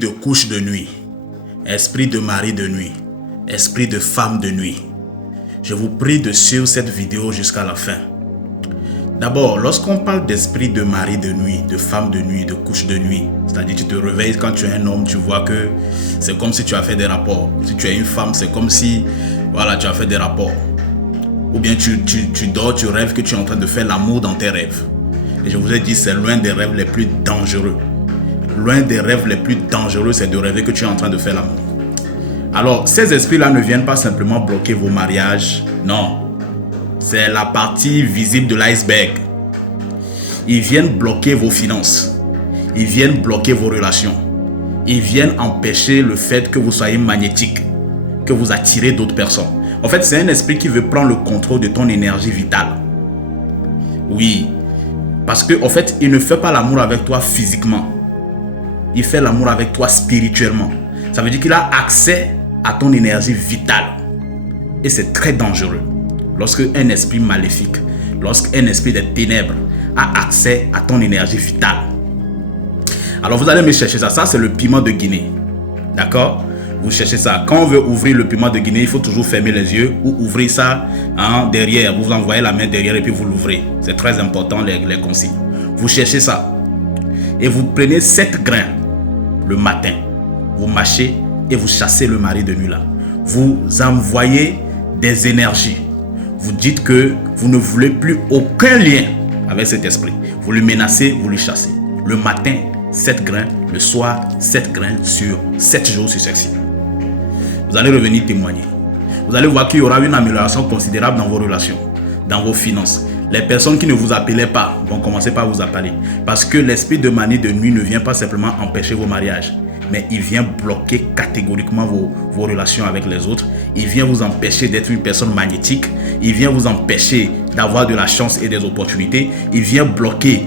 de couche de nuit, esprit de mari de nuit, esprit de femme de nuit. Je vous prie de suivre cette vidéo jusqu'à la fin. D'abord, lorsqu'on parle d'esprit de mari de nuit, de femme de nuit, de couche de nuit, c'est-à-dire tu te réveilles quand tu es un homme, tu vois que c'est comme si tu as fait des rapports. Si tu es une femme, c'est comme si voilà, tu as fait des rapports. Ou bien tu dors, tu rêves que tu es en train de faire l'amour dans tes rêves. Et je vous ai dit, c'est l'un des rêves les plus dangereux. L'un des rêves les plus dangereux, c'est de rêver que tu es en train de faire l'amour. Alors, ces esprits-là ne viennent pas simplement bloquer vos mariages. Non. C'est la partie visible de l'iceberg. Ils viennent bloquer vos finances. Ils viennent bloquer vos relations. Ils viennent empêcher le fait que vous soyez magnétique, que vous attirez d'autres personnes. En fait, c'est un esprit qui veut prendre le contrôle de ton énergie vitale. Oui. Parce qu'en fait, il ne fait pas l'amour avec toi physiquement. Il fait l'amour avec toi spirituellement. Ça veut dire qu'il a accès à ton énergie vitale. Et c'est très dangereux. Lorsque un esprit maléfique, lorsqu'un esprit des ténèbres a accès à ton énergie vitale. Alors vous allez me chercher ça. Ça, c'est le piment de Guinée. D'accord? Vous cherchez ça. Quand on veut ouvrir le piment de Guinée, il faut toujours fermer les yeux ou ouvrir ça derrière. Vous envoyez la main derrière et puis vous l'ouvrez. C'est très important les consignes. Vous cherchez ça. Et vous prenez 7 grains le matin. Vous mâchez et vous chassez le mari de nuit là. Vous envoyez des énergies. Vous dites que vous ne voulez plus aucun lien avec cet esprit. Vous le menacez, vous le chassez. Le matin, 7 grains. Le soir, 7 grains sur 7 jours successifs. Vous allez revenir témoigner. Vous allez voir qu'il y aura une amélioration considérable dans vos relations, dans vos finances. Les personnes qui ne vous appelaient pas vont commencer par vous appeler. Parce que l'esprit de manie de nuit ne vient pas simplement empêcher vos mariages, mais il vient bloquer catégoriquement vos relations avec les autres. Il vient vous empêcher d'être une personne magnétique. Il vient vous empêcher d'avoir de la chance et des opportunités. Il vient bloquer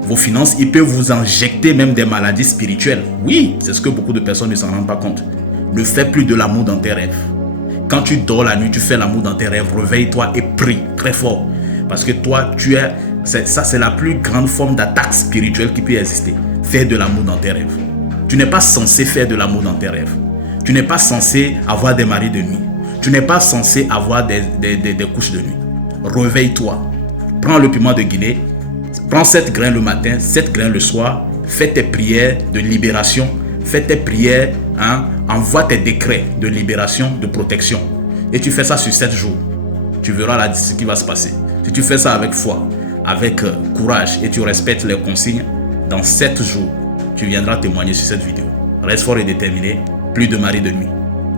vos finances. Il peut vous injecter même des maladies spirituelles. Oui, c'est ce que beaucoup de personnes ne s'en rendent pas compte. Ne fais plus de l'amour dans tes rêves. Quand tu dors la nuit, tu fais l'amour dans tes rêves. Réveille-toi et prie très fort. Parce que toi, ça c'est la plus grande forme d'attaque spirituelle qui peut exister. Faire de l'amour dans tes rêves. Tu n'es pas censé faire de l'amour dans tes rêves. Tu n'es pas censé avoir des maris de nuit. Tu n'es pas censé avoir des couches de nuit. Réveille-toi. Prends le piment de Guinée. Prends 7 grains le matin, 7 grains le soir. Fais tes prières de libération. Fais tes prières. Envoie tes décrets de libération, de protection. Et tu fais ça sur 7 jours. Tu verras ce qui va se passer. Si tu fais ça avec foi, avec courage et tu respectes les consignes, dans 7 jours, tu viendras témoigner sur cette vidéo. Reste fort et déterminé, plus de mari de nuit.